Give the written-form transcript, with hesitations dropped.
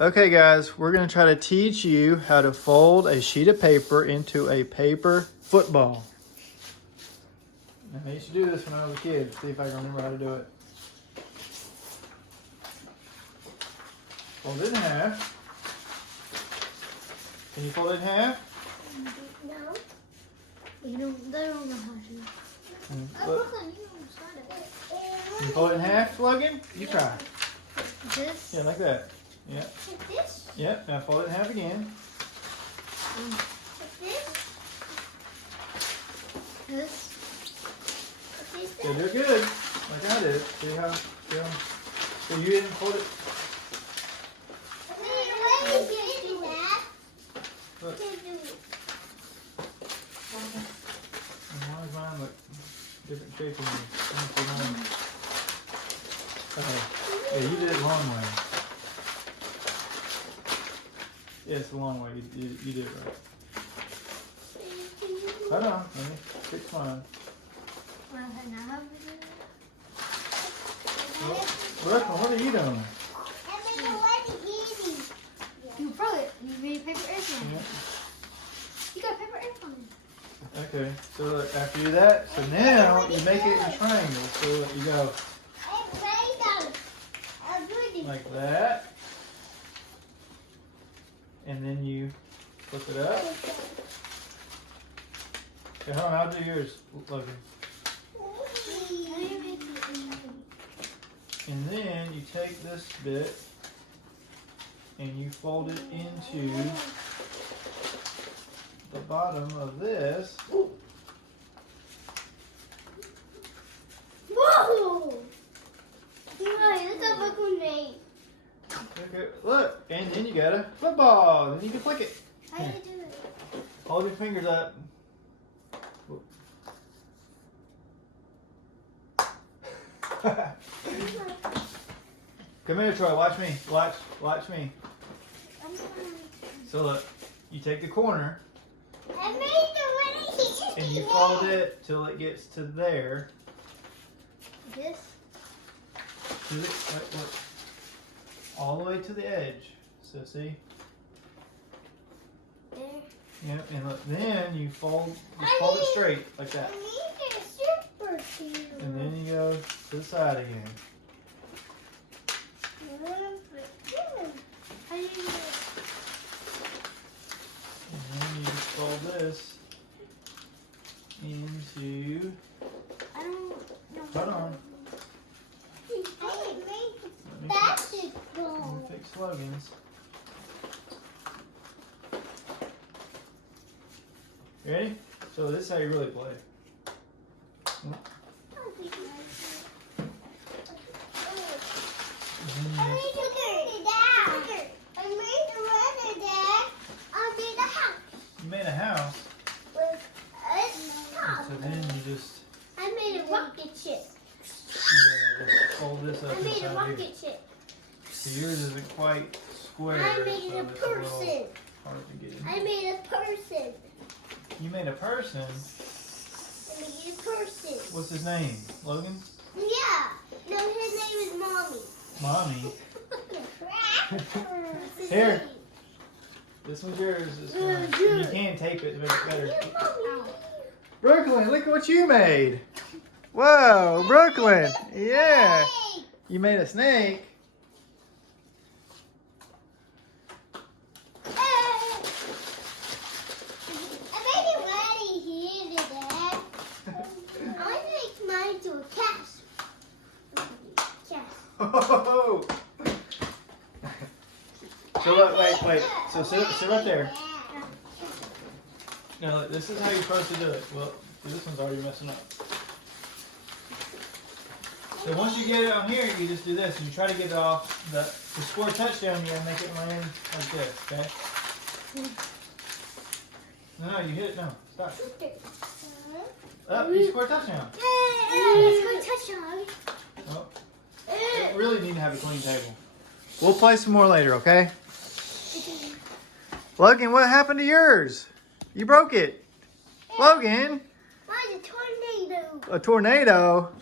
Okay guys, we're going to try to teach you how to fold a sheet of paper into a paper football. I used to do this when I was a kid. See if I can remember how to do it. Fold it in half. Can you fold it in half? No. They don't know how to. Brooklyn, you don't start it. Can you fold it in half, Logan? You try. This? Yeah, like that. Yeah. Like this? Yep, now fold it in half again. Like this? This? Yeah, do it good. Like I did. See how? So you didn't fold it? Look. Why does mine look different shape than yours? Okay. Yeah, you did it the long way. Yeah, it's the long way. You did it right. Hold on. Let me fix mine. Brooklyn, what are you doing? You broke it. You made a paper airplane. Yeah. You got a paper airplane. Okay, so look, after you do that, so now you make it in triangles. So look, you go like that, and then you flip it up. Okay, hold on, I'll do yours, Logan. And then you take this bit and you fold it into the bottom of this. Whoa! Look at Brooklyn made. Okay, look, and then you got a football. Then you can flick it. How do you do it? Hold your fingers up. Come here, Troy. Watch me. Watch me. So look, you take the corner I made the and you fold it till it gets to there. This? Look, all the way to the edge. So see? There. Yep. And look, then you fold it straight like that. And then you go to the side again. And then you just fold this into. I don't know. Hold on. Let me fix Logan's. You ready? So this is how you really play. You made a house. So then you just I made a rocket ship. fold this up I made a inside here. rocket ship. So yours isn't quite square. I made so a it's little person. hard to get in. I made a person. You made a person. I made a person. What's his name? Logan? Yeah. No, his name is Mommy. Mommy. What's his Here. name? This one's yours. Yeah, You good. can tape it to make it better. Mommy. Brooklyn, look at what you made. Whoa, Brooklyn. Yeah. Hey. You made a snake. I made it right here, Dad. I make mine to a cat. Cat. Oh. So look, wait. So sit right there. Now look, this is how you're supposed to do it. Well, this one's already messing up. So once you get it on here, you just do this. And you try to get it off to score a touchdown. You gotta make it land like this, okay? No, you hit it. No, stop. Up, you score a touchdown. Let's go touchdown. Oh, you really need to have a clean table. We'll play some more later, okay? Logan, what happened to yours? You broke it. Logan, Mine's a tornado. a tornado.